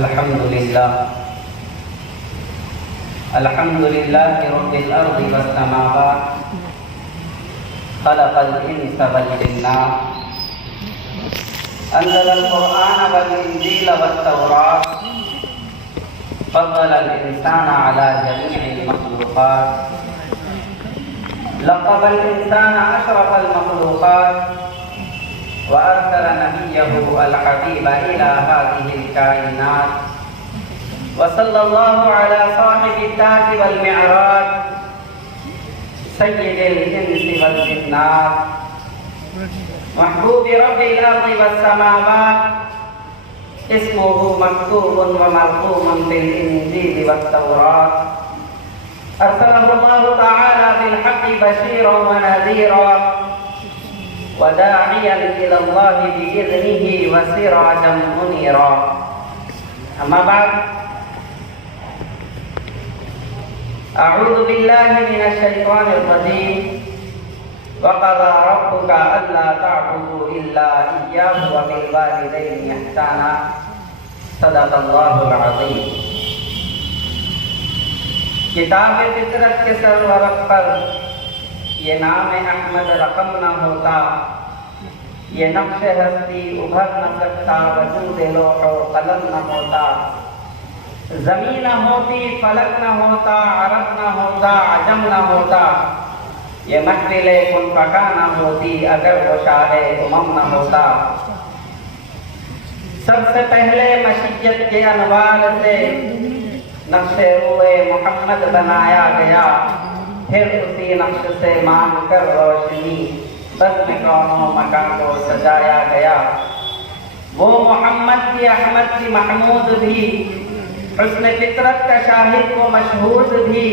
الحمد لله رب الأرض والسماوات خلق الإنس والجن أنزل القرآن والإنجيل والتوراة فضل الإنسان على جميع المخلوقات لقب الإنسان أشرف المخلوقات وأرسل نبيه الحبيب إلى هذه الكائنات وصلى الله على صاحب التاج والمعراج سيد الإنس والجنات محبوب رب الأرض والسماوات اسمه مكتوب ومرقوم في الإنجيل والتوراة أرسله الله تعالى بالحق بشيرا ونذيرا وداعيا إلى الله بإذنه وسراجا منيرا أما بعد أعوذ بالله من الشيطان الرجيم وقضى ربك ألا تعبدوا إلا إياه وبالوالدين إحسانا صدق الله العظيم کتاب فطرت کے سرورق پر یہ نام احمد رقم نہ ہوتا یہ نقش ہستی ابھر نہ سکتا وجود لوح و قلم نہ ہوتا زمین نہ ہوتی فلک نہ ہوتا عرب نہ ہوتا عجم نہ ہوتا یہ محفل کن پکا نہ ہوتی اگر وہ شاہ امم نہ ہوتا سب سے پہلے مشیت کے انوار سے نقش روئے محمد بنایا گیا پھر اسی نقش سے مانگ کر روشنی بزم کون و مکان کو سجایا گیا وہ محمد کی احمد کی محمود بھی حسن فطرت کا شاہد وہ مشہود بھی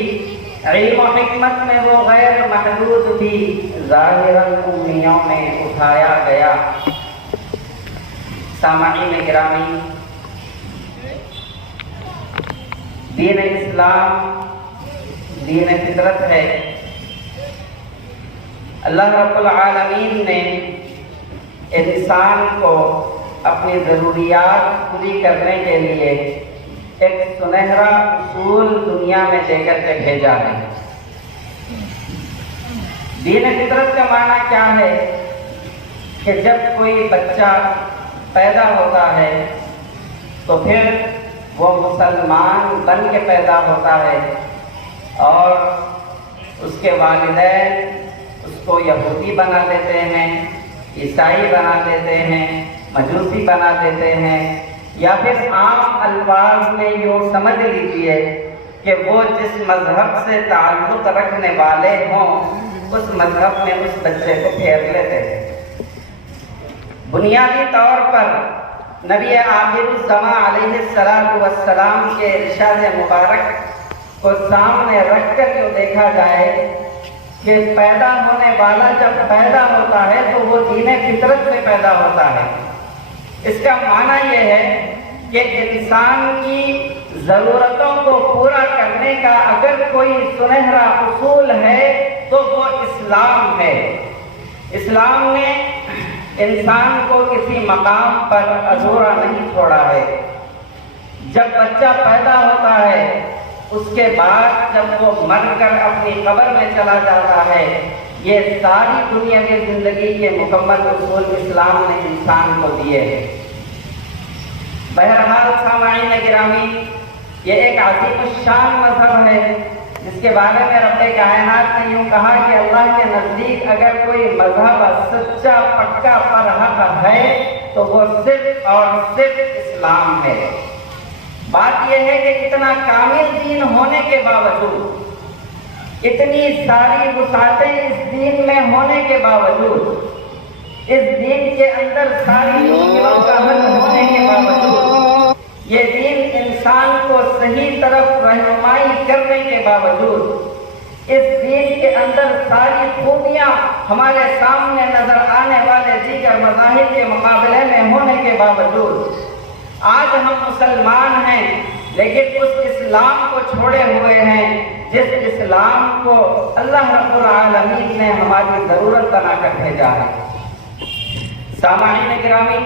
علم و حکمت میں وہ غیر محدود بھی ظاہراً امیوں میں اٹھایا گیا سامعین گرامی دین اسلام دین فطرت ہے اللہ رب العالمین نے انسان کو اپنی ضروریات پوری کرنے کے لیے ایک سنہرا اصول دنیا میں دے کر کے بھیجا ہے دین فطرت کا معنی کیا ہے کہ جب کوئی بچہ پیدا ہوتا ہے تو پھر وہ مسلمان بن کے پیدا ہوتا ہے اور اس کے والدین اس کو یہودی بنا دیتے ہیں عیسائی بنا دیتے ہیں مجوسی بنا دیتے ہیں یا پھر عام الفاظ میں یوں سمجھ لیجئے کہ وہ جس مذہب سے تعلق رکھنے والے ہوں اس مذہب میں اس بچے کو پھیر لیتے ہیں بنیادی طور پر نبی آخر الزمان علیہ السلام کے ارشاد مبارک کو سامنے رکھ کر جو دیکھا جائے کہ پیدا ہونے والا جب پیدا ہوتا ہے تو وہ دین فطرت میں پیدا ہوتا ہے اس کا معنی یہ ہے کہ انسان کی ضرورتوں کو پورا کرنے کا اگر کوئی سنہرا اصول ہے تو وہ اسلام ہے اسلام نے انسان کو کسی مقام پر ادھورا نہیں چھوڑا ہے جب بچہ پیدا ہوتا ہے اس کے بعد جب وہ مر کر اپنی قبر میں چلا جاتا ہے یہ ساری دنیا کی زندگی کے مکمل اصول اسلام نے انسان کو دیے ہیں بہرحال سامعین گرامی یہ ایک عظیم الشان مذہب ہے جس کے بارے میں رب کائنات نے یوں کہا کہ اللہ کے نزدیک اگر کوئی مذہب سچا پکا پرحق ہے تو وہ صرف اور صرف اسلام ہے بات یہ ہے کہ اتنا کامل دین ہونے کے باوجود اتنی ساری وسعتیں اس دین میں ہونے کے باوجود اس دین کے اندر ساری مشکلوں کا حل ہونے کے باوجود یہ دین انسان کو صحیح طرف رہنمائی کرنے کے باوجود اس دین کے اندر ساری خوبیاں ہمارے سامنے نظر آنے والے دیگر مذاہب کے مقابلے میں ہونے کے باوجود آج ہم مسلمان ہیں لیکن اس اسلام کو چھوڑے ہوئے ہیں جس اسلام کو اللہ رب العالمین نے ہماری ضرورت بنا کر بھیجا ہے سامعین گرامی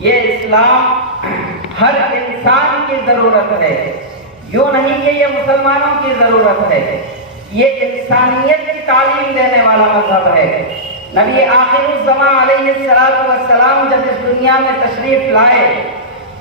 یہ اسلام ہر انسان کی ضرورت ہے، یوں نہیں کہ یہ مسلمانوں کی ضرورت ہے، یہ انسانیت کی تعلیم دینے والا مذہب ہے۔ نبی آخر الزمان علیہ السلام جب اس دنیا میں تشریف لائے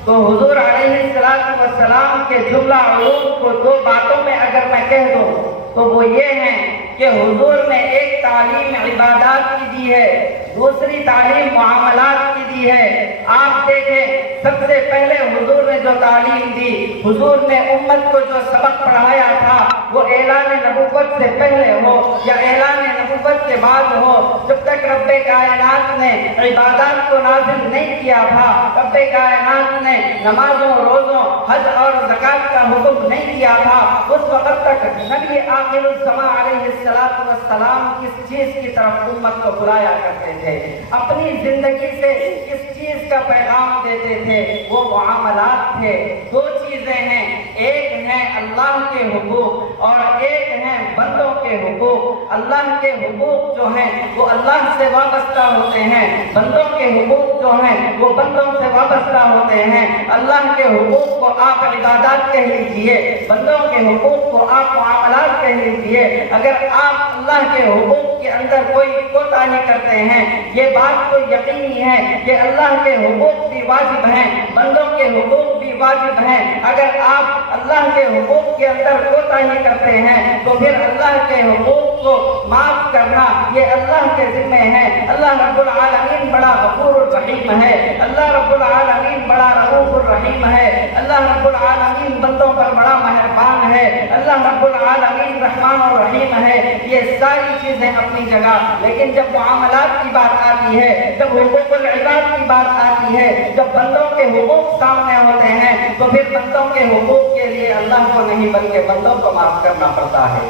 تو حضور علیہ السلام کے جملہ علوم کو دو باتوں میں اگر میں کہہ دوں تو وہ یہ ہیں کہ حضور نے ایک تعلیم عبادات کی دی ہے، دوسری تعلیم معاملات کی دی ہے۔ آپ دیکھیں سب سے پہلے حضور نے جو تعلیم دی، حضور نے امت کو جو سبق پڑھایا تھا وہ اعلان نبوت سے پہلے ہو یا اعلان نبوت کے بعد ہو، جب تک رب کائنات نے عبادات کو نازل نہیں کیا تھا، رب کائنات نے نمازوں، روزوں، حج اور زکوٰۃ کا حکم نہیں کیا تھا، اس وقت تک نبی آخر الزمان علیہ السلام کس چیز کی طرف امت کو بلایا کرتے تھے، اپنی زندگی سے کس چیز کا پیغام دیتے تھے؟ وہ معاملات تھے۔ دو چیزیں ہیں، ایک ہیں اللہ کے حقوق اور ایک ہیں بندوں کے حقوق۔ اللہ کے حقوق جو ہیں وہ اللہ سے وابستہ ہوتے ہیں، بندوں کے حقوق جو ہیں وہ بندوں سے وابستہ ہوتے ہیں۔ اللہ کے حقوق کو آپ عبادات کہہ لیجئے، بندوں کے حقوق کو آپ معاملات کہہ لیجئے۔ اگر آپ اللہ کے حقوق کے اندر کوئی کوتاہی کرتے ہیں، یہ بات تو یقینی ہے کہ اللہ کے حقوق بھی واجب ہیں، بندوں کے حقوق بھی واجب ہیں۔ اگر آپ اللہ کے حقوق کے اندر کوتاہی کرتے ہیں تو پھر اللہ کے حقوق کو معاف کرنا یہ اللہ کے ذمہ ہے۔ اللہ رب العالمین بڑا غفور الرحیم ہے، اللہ رب العالمین بڑا رؤوف الرحیم ہے، اللہ رب العالمین بندوں پر بڑا مہربان ہے، اللہ رب العالمین رحمان الرحیم ہے۔ یہ ساری چیزیں اپنی جگہ، لیکن جب معاملات کی بات آتی ہے، جب حقوق العباد کی بات آتی ہے، جب بندوں کے حقوق سامنے ہوتے ہیں تو پھر بندوں کے حقوق کے لیے اللہ کو نہیں بلکہ بندوں کو معاف کرنا پڑتا ہے۔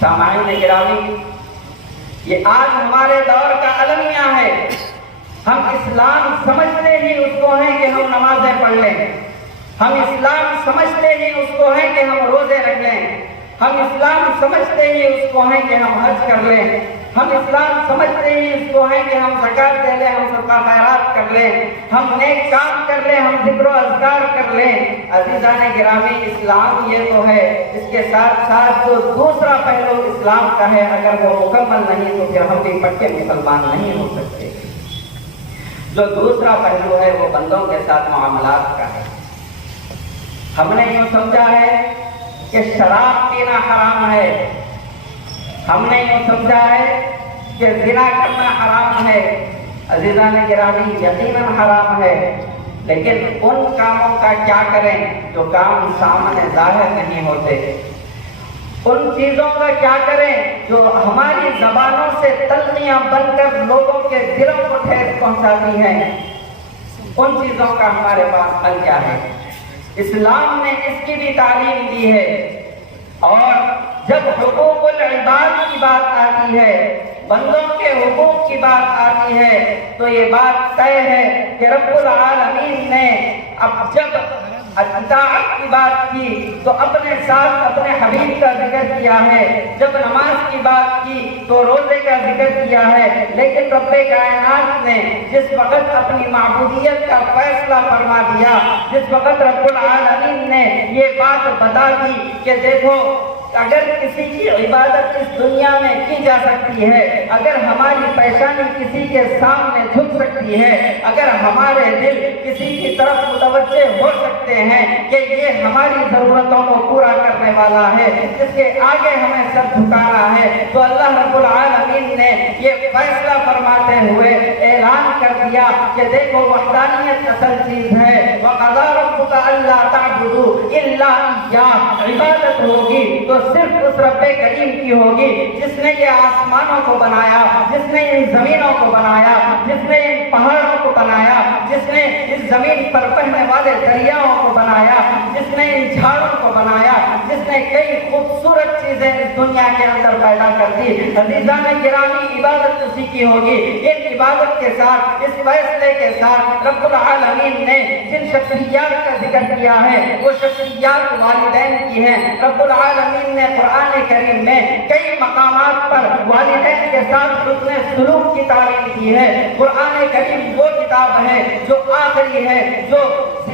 سامعین گرامی، یہ آج ہمارے دور کا المیہ ہے۔ ہم اسلام سمجھتے ہی اس کو ہیں کہ ہم نمازیں پڑھ لیں، ہم اسلام سمجھتے ہی اس کو ہیں کہ ہم روزے رکھ لیں، ہم اسلام سمجھتے ہی اس کو ہیں کہ ہم حج کر لیں، ہم اسلام سمجھتے ہی اس کو ہیں کہ ہم زکوٰۃ دے لیں، ہم صدقہ خیرات کر لیں، ہم نیک کام کر لیں، ہم ذکر و اذکار کر لیں۔ عزیزان گرامی، اسلام یہ تو ہے، اس کے ساتھ ساتھ جو دوسرا پہلو اسلام کا ہے اگر وہ مکمل نہیں تو پھر ہم بھی پکے مسلمان نہیں ہو سکتے۔ جو دوسرا پہلو ہے وہ بندوں کے ساتھ معاملات کا ہے۔ ہم نے یوں سمجھا ہے کہ شراب پینا حرام ہے، ہم نے یوں سمجھا ہے کہ زنا کرنا حرام ہے۔ عزیزان گرامی، یقیناً حرام ہے، لیکن ان کاموں کا کیا کریں جو کام سامنے ظاہر نہیں ہوتے؟ ان چیزوں کا کیا کریں جو ہماری زبانوں سے تلخیاں بن کر لوگوں کے دلوں کو ٹھیس پہنچاتی ہیں؟ ان چیزوں کا ہمارے پاس حل کیا ہے؟ اسلام نے اس کی بھی تعلیم دی ہے، اور جب حقوق العباد کی بات آتی ہے، بندوں کے حقوق کی بات آتی ہے، تو یہ بات طے ہے کہ رب العالمین نے اب جب اطاعت کی بات کی تو اپنے ساتھ اپنے حبیب کا ذکر کیا ہے، جب نماز کی بات کی تو روزے کا ذکر کیا ہے، لیکن رب کائنات نے جس وقت اپنی معبودیت کا فیصلہ فرما دیا، جس وقت رب العالمین نے یہ بات بتا دی کہ دیکھو اگر کسی کی عبادت اس دنیا میں کی جا سکتی ہے، اگر ہماری پیشانی کسی کے سامنے جھک سکتی ہے، اگر ہمارے دل کسی کی طرف متوجہ ہو سکتے ہیں کہ یہ ہماری ضرورتوں کو پورا کرنے والا ہے، جس کے آگے ہمیں سر جھکانا ہے، تو اللہ رب العالمین نے یہ فیصلہ فرماتے ہوئے اعلان کر دیا کہ دیکھو وحدانیت اصل چیز ہے، وَقَضَىٰ رَبُّكَ أَلَّا تَعْبُدُوا إِلَّا إِيَّاهُ، عبادت ہوگی تو صرف اس رب کریم کی ہوگی جس نے یہ آسمانوں کو بنایا، جس نے ان زمینوں کو بنایا، جس نے ان پہاڑوں کو بنایا، جس نے اس زمین پر بہنے والے دریاؤں کو بنایا، جس نے ان جھاڑوں کو بنایا، جس نے کئی خوبصورت چیزیں اس دنیا کے اندر پیدا کر دی۔ عزیزان گرامی، عبادت اسی کی ہوگی۔ ان عبادت کے ساتھ، اس فیصلے کے ساتھ رب العالمین نے جن شخصیات کا ذکر کیا ہے وہ شخصیات والدین کی ہیں۔ رب العالمین نے قرآن کریم میں کئی مقامات پر والدین کے ساتھ حسن سلوک کی تعلیم کی ہے۔ قرآن کریم وہ کتاب ہے جو آخری ہے، جو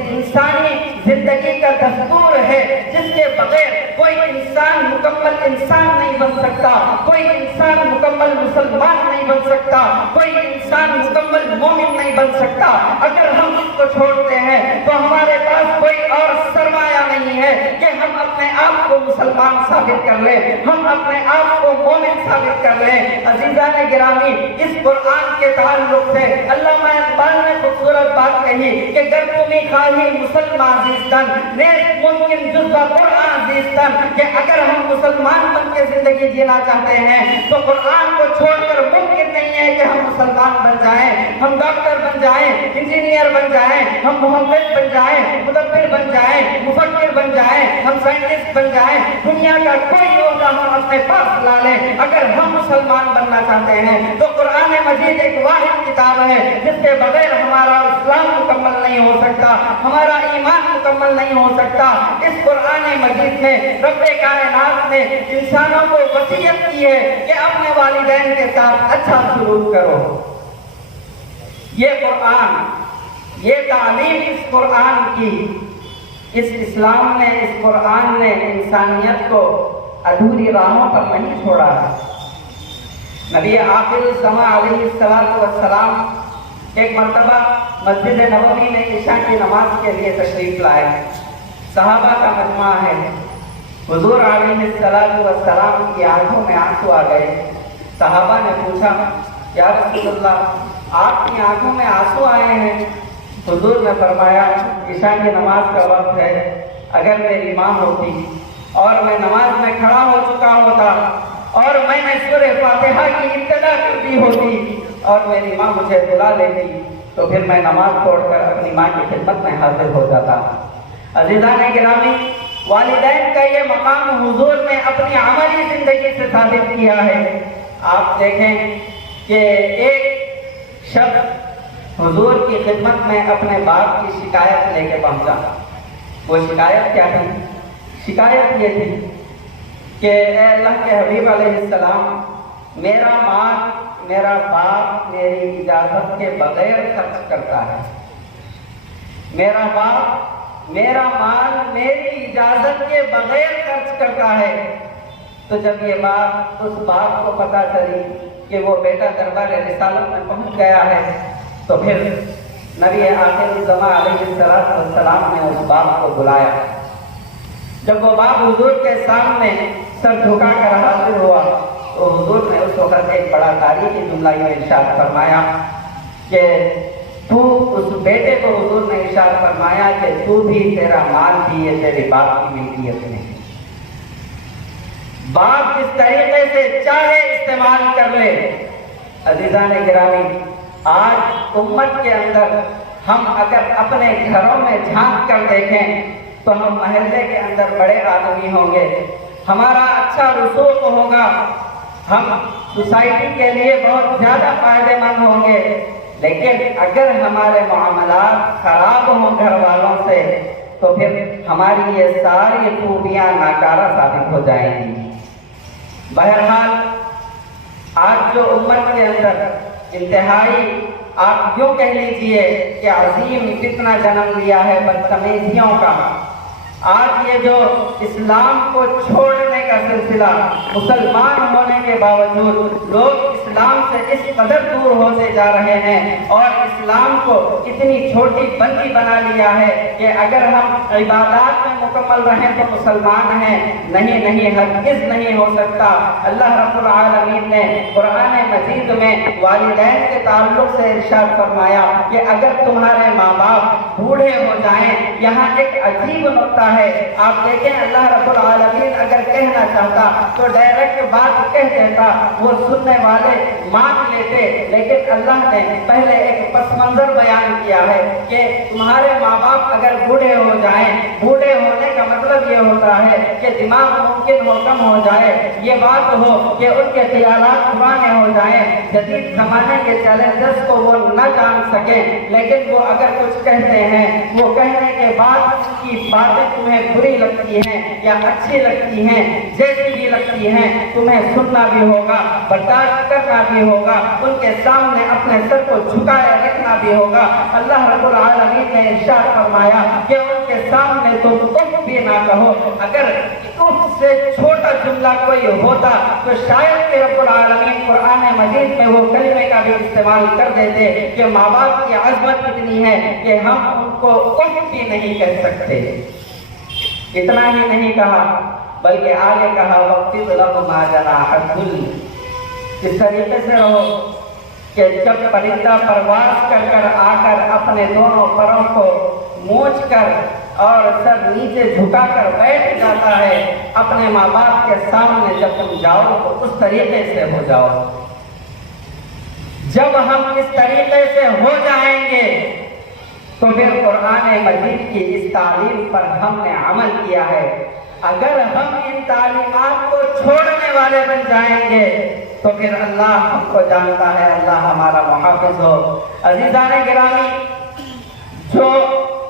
انسانی زندگی کا دستور ہے، جس کے بغیر کوئی انسان مکمل انسان نہیں بن سکتا، کوئی انسان مکمل مسلمان نہیں بن سکتا، کوئی انسان مکمل مومن نہیں بن سکتا۔ اگر ہم اس کو چھوڑتے ہیں تو ہمارے پاس کوئی اور سرمایہ نہیں ہے کہ ہم اپنے آپ کو مسلمان ثابت کر لیں، ہم اپنے آپ کو مومن ثابت کر لیں۔ عزیزان گرامی، اس قرآن کے تعلق سے علامہ اقبال نے خوبصورت بات کہی کہ گر تمی خواہی مسلمان زیستن نیست ممکن جزا قرآن زیستن، کہ اگر ہم مسلمان بن کے زندگی جینا چاہتے ہیں تو قرآن کو چھوڑ کر ممکن نہیں ہے کہ ہم مسلمان بن جائیں، ہم ڈاکٹر بن جائیں، انجینئر بن جائیں، ہم محمد بن جائیں، مدبر بن جائیں، مفکر بن جائیں، ہم سائنٹسٹ بن جائیں، دنیا کا کوئی عہدہ ہم اپنے پاس لا لیں، اگر ہم مسلمان بننا چاہتے ہیں تو قرآن مجید ایک واحد کتاب ہے جس کے بغیر ہمارا اسلام مکمل نہیں ہو سکتا، ہمارا ایمان مکمل نہیں ہو سکتا۔ اس قرآن مجید میں رب کائنات نے انسانوں کو وصیت کی ہے کہ اپنے والدین کے ساتھ اچھا سلوک کرو۔ یہ قرآن، یہ تعلیم اس قرآن کی، اس اسلام نے، اس قرآن نے انسانیت کو ادھوری راہوں پر نہیں چھوڑا ہے۔ نبی آخر الزمان علیہ السلام ایک مرتبہ مسجد نبوی میں عشاء کی نماز کے لیے تشریف لائے، صحابہ کا مجمع ہے۔ حضور علیہ السلام کی آنکھوں میں آنسو آ گئے۔ صحابہ نے پوچھا، یا رسول اللہ، آپ کی آنکھوں میں آنسو آئے ہیں؟ حضور نے فرمایا، عشاء کی نماز کا وقت ہے، اگر میری ماں ہوتی اور میں نماز میں کھڑا ہو چکا ہوتا اور میں نے سورہ فاتحہ کی ابتدا کر دی ہوتی اور میری ماں مجھے بلا لیتی تو پھر میں نماز چھوڑ کر اپنی ماں کی خدمت میں حاضر ہو جاتا۔ عزیزان گرامی، والدین کا یہ مقام حضور نے اپنی عملی زندگی سے ثابت کیا ہے۔ آپ دیکھیں کہ ایک شخص حضور کی خدمت میں اپنے باپ کی شکایت لے کے پہنچا۔ وہ شکایت کیا تھی؟ شکایت یہ تھی کہ اے اللہ کے حبیب علیہ السلام، میرا مال، میرا باپ میری اجازت کے بغیر خرچ کرتا ہے، میرا باپ میرا مال میری اجازت کے بغیر خرچ کرتا ہے۔ تو جب یہ بات اس باپ کو پتہ چلی کہ وہ بیٹا دربار رسالت میں پہنچ گیا ہے تو پھر نبی آخر الزمان علیہ السلام نے اس باپ کو بلایا۔ جب وہ باپ حضور کے سامنے سر جھکا کر حاضر ہوا تو حضور نے اس وقت ایک بڑا تاریخی جملہ یہ ارشاد فرمایا کہ تو، اس بیٹے کو حضور نے ارشاد فرمایا کہ تو بھی، تیرا مال بھی یہ تیرے باپ کی ملکیت نہیں۔ باپ جس طریقے سے چاہے استعمال کر لے۔ عزیزان گرامی، آج امت کے اندر ہم اگر اپنے گھروں میں جھانک کر دیکھیں تو ہم محلے کے اندر بڑے آدمی ہوں گے، ہمارا اچھا رسوخ ہوگا، ہم سوسائٹی کے لیے بہت زیادہ فائدہ مند ہوں گے، لیکن اگر ہمارے معاملات خراب ہوں گھر والوں سے تو پھر ہماری یہ ساری خوبیاں ناکارہ ثابت ہو جائیں گی۔ بہرحال آج جو امت کے اندر انتہائی، آپ یوں کہہ لیجئے کہ عظیم فتنہ جنم لیا ہے بدتمیزیوں کا، آج یہ جو اسلام کو چھوڑنے کا سلسلہ، مسلمان ہونے کے باوجود لوگ اسلام سے اس قدر دور ہوتے جا رہے ہیں اور اسلام کو اتنی چھوٹی بندی بنا لیا ہے کہ اگر ہم عبادات میں مکمل رہیں تو مسلمان ہیں۔ نہیں نہیں، ہرگز نہیں ہو سکتا۔ اللہ رب العالمین نے قرآن مجید میں والدین کے تعلق سے ارشاد فرمایا کہ اگر تمہارے ماں باپ بوڑھے ہو جائیں، یہاں ایک عجیب نقطہ ہے، آپ دیکھیں اللہ رب العالمین اگر کہنا چاہتا تو ڈائریکٹ بات کہہ دیتا، وہ سننے والے مان لیتے، لیکن اللہ نے پہلے ایک پس منظر بیان کیا ہے کہ تمہارے ماں باپ اگر بوڑھے ہو جائیں، بوڑھے ہونے کا مطلب یہ ہوتا ہے کہ دماغ ممکن ہو کم ہو جائے، یہ بات ہو کہ ان کے خیالات پرانے ہو جائیں، جدید زمانے کے چیلنجز کو وہ نہ جان سکیں، لیکن وہ اگر کچھ کہتے ہیں، وہ کہنے کے بعد اس کی باتیں تمہیں بری لگتی ہیں یا اچھی لگتی ہیں، جیسی بھی لگتی ہیں، تمہیں سننا بھی ہوگا، برداشت کرنا بھی ہوگا، ان کے سامنے اپنے سر کو جھکائے رکھنا بھی ہوگا۔ اللہ رب العالمین نے ارشاد فرمایا کہ ان کے سامنے تم اف بھی نہ کہو۔ اگر اف سے چھوٹا جملہ کوئی ہوتا تو شاید کہ رب العالمین قرآن مجید میں وہ کلمے کا بھی استعمال کر دیتے کہ ماں باپ کی عظمت اتنی ہے کہ ہم ان کو اف بھی نہیں کہہ سکتے۔ اتنا ہی نہیں کہا بلکہ آگے کہا وَقْتِضْ لَهُمَا جَنَاحَ الذُّلِّ۔ اس طریقے سے رہو کہ جب پرندہ پرواز کر آ کر اپنے دونوں پروں کو مونچھ کر اور سر نیچے جھکا کر بیٹھ جاتا ہے اپنے ماں باپ کے سامنے، جب تم جاؤ تو اس طریقے سے ہو جاؤ۔ جب ہم اس طریقے سے ہو جائیں گے تو پھر قرآن مجید کی اس تعلیم پر ہم نے عمل کیا ہے۔ اگر ہم ان تعلیمات کو چھوڑنے والے بن جائیں گے تو پھر اللہ ہم کو جانتا ہے، اللہ ہمارا محافظ ہو۔ عزیزان گرامی، جو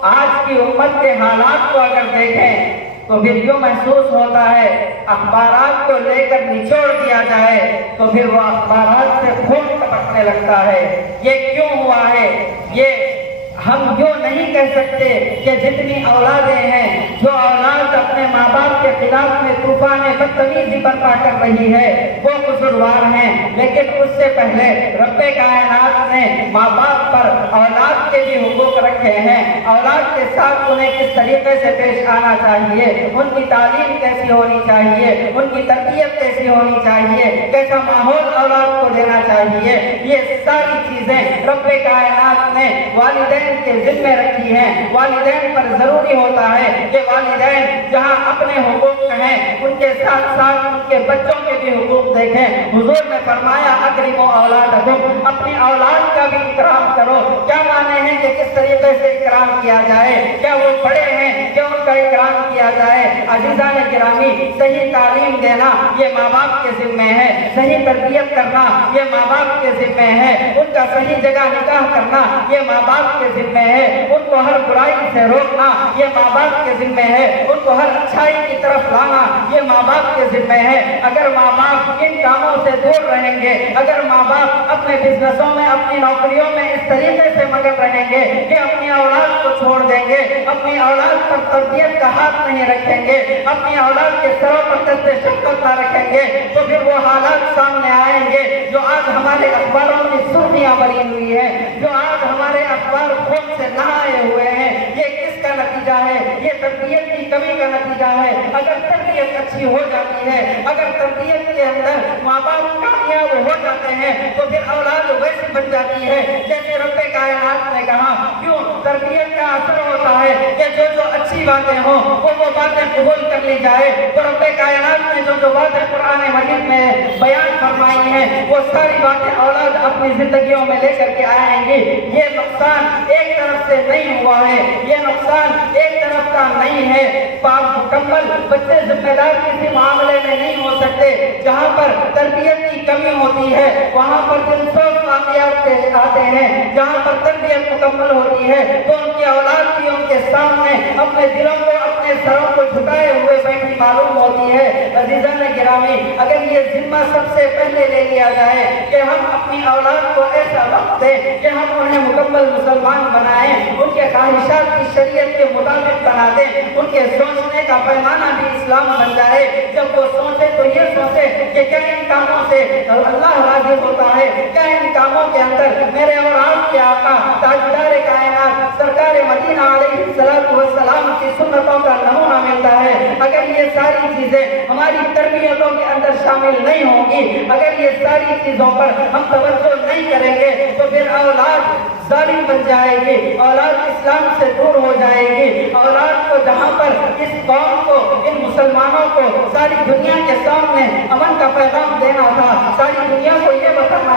آج کی امت کے حالات کو اگر دیکھیں تو پھر یوں محسوس ہوتا ہے اخبارات کو لے کر نچوڑ دیا جائے تو پھر وہ اخبارات سے خون ٹپکنے لگتا ہے۔ یہ کیوں ہوا ہے؟ یہ ہم یوں نہیں کہہ سکتے کہ جتنی اولادیں ہیں، جو اولاد اپنے ماں باپ کے خلاف میں طوفان بدتمیزی برپا کر رہی ہے وہ قصوروار ہیں، لیکن اس سے پہلے رب کائنات نے ماں باپ پر اولاد کے بھی حقوق رکھے ہیں۔ اولاد کے ساتھ انہیں کس طریقے سے پیش آنا چاہیے، ان کی تعلیم کیسی ہونی چاہیے، ان کی تربیت کیسی ہونی چاہیے، کیسا ماحول اولاد کو دینا چاہیے، یہ ساری چیزیں رب کائنات نے والدین کے ذمہ رکھی ہیں۔ والدین پر ضروری ہوتا ہے کہ والدین جہاں اپنے حقوق ہیں ان کے ساتھ ساتھ ان کے بچوں کے بھی حقوق دیکھیں۔ حضور نے فرمایا اکرموا اولادکم، اپنی اولاد کا بھی اکرام کرو۔ کیا معنی ہے کہ کس طریقے سے اکرام کیا جائے؟ کیا وہ بڑے ہیں کہ ان کا اکرام کیا جائے؟ عزیزان گرامی، صحیح تعلیم دینا یہ ماں باپ کے ذمہ ہے، صحیح تربیت کرنا یہ ماں باپ کے ذمہ ہے، ان کا صحیح جگہ نکاح کرنا یہ ماں باپ کے ذمہ ہے، ان کو ہر برائی سے روکنا یہ ماں باپ کے ذمہ ہے، ان کو ہر اچھائی کی طرف لانا یہ ماں باپ کے ذمہ ہے۔ اگر ماں باپ ان کاموں سے دور رہیں گے، اگر ماں باپ اپنے بزنسوں میں، اپنی نوکریوں میں اس طریقے سے مگن رہیں گے کہ اپنی اولاد کو چھوڑ دیں گے، اپنی اولاد پر تربیت کا ہاتھ نہیں رکھیں گے، اپنی اولاد کے سروں پر دست شفقت نہ رکھیں گے، تو پھر وہ حالات سامنے آئیں گے جو آج ہمارے اخباروں کی سرخیاں بنی ہوئی ہیں، جو آج ہمارے اخبار خون سے نہائے ہوئے ہیں۔ یہ کس کا نتیجہ ہے؟ یہ تربیت کی کمی کا نتیجہ ہے۔ اگر تربیت اچھی ہو جاتی ہے، اگر تربیت کے اندر ماں باپ کامیاب ہو جاتے ہیں تو پھر اولاد ویسی بن جاتی ہے جیسے رب کائنات نے کہا۔ کیوں؟ تربیت کا اثر ہوتا ہے کہ جو اچھی باتیں ہوں وہ باتیں قبول کر لی جائے۔ تو رب کائنات نے جو باتیں قرآن مجید میں بیان فرمائی ہیں وہ ساری باتیں اولاد اپنی زندگیوں میں لے کر کے آئیں گی۔ یہ نقصان ایک طرف سے نہیں ہوا ہے، یہ نقصان ایک طرف کا نہیں ہے۔ مکمل بچے ذمہ دار کسی معاملے میں نہیں ہو سکتے۔ جہاں پر تربیت کی کمی ہوتی ہے وہاں پر دلسوز واقعات پیش آتے ہیں۔ جہاں پر تربیت مکمل ہوتی ہے تو ان کی اولاد بھی ان کے سامنے اپنے دلوں کو، اپنے سروں کو جھکائے ہوئے بیٹھی معلوم ہوتی ہے۔ عزیزان گرامی، اگر یہ ذمہ سب سے پہلے لے لیا جائے کہ ہم اپنی اولاد کو ایسا وقت دیں کہ ہم انہیں مکمل مسلمان بنائیں، ان کے خواہشات کی شریعت کے مطابق بنا دیں، ان کے سوچنے کا پیمانہ بھی اسلام بن جائے۔ جب وہ سوچے تو یہ سوچے کہ کیا ان کاموں سے اللہ راضی ہوتا ہے، کیا ان کاموں کے اندر میرے اور آپ کے آقا تاجدار کائنات سرکار مدینہ علیہ السلام کی سنتوں کا نمونہ ملتا ہے۔ اگر یہ ساری چیزیں ہماری تربیتوں کے اندر شامل نہیں ہوں گی، اگر یہ ساری چیزوں پر ہم توجہ نہیں کریں گے تو پھر اولاد ظالم بن جائے گی، اولاد اسلام سے دور ہو جائے گی۔ اولاد کو جہاں پر اس قوم کو، ان مسلمانوں کو ساری دنیا کے سامنے امن کا پیغام دینا تھا، ساری دنیا کو یہ بتانا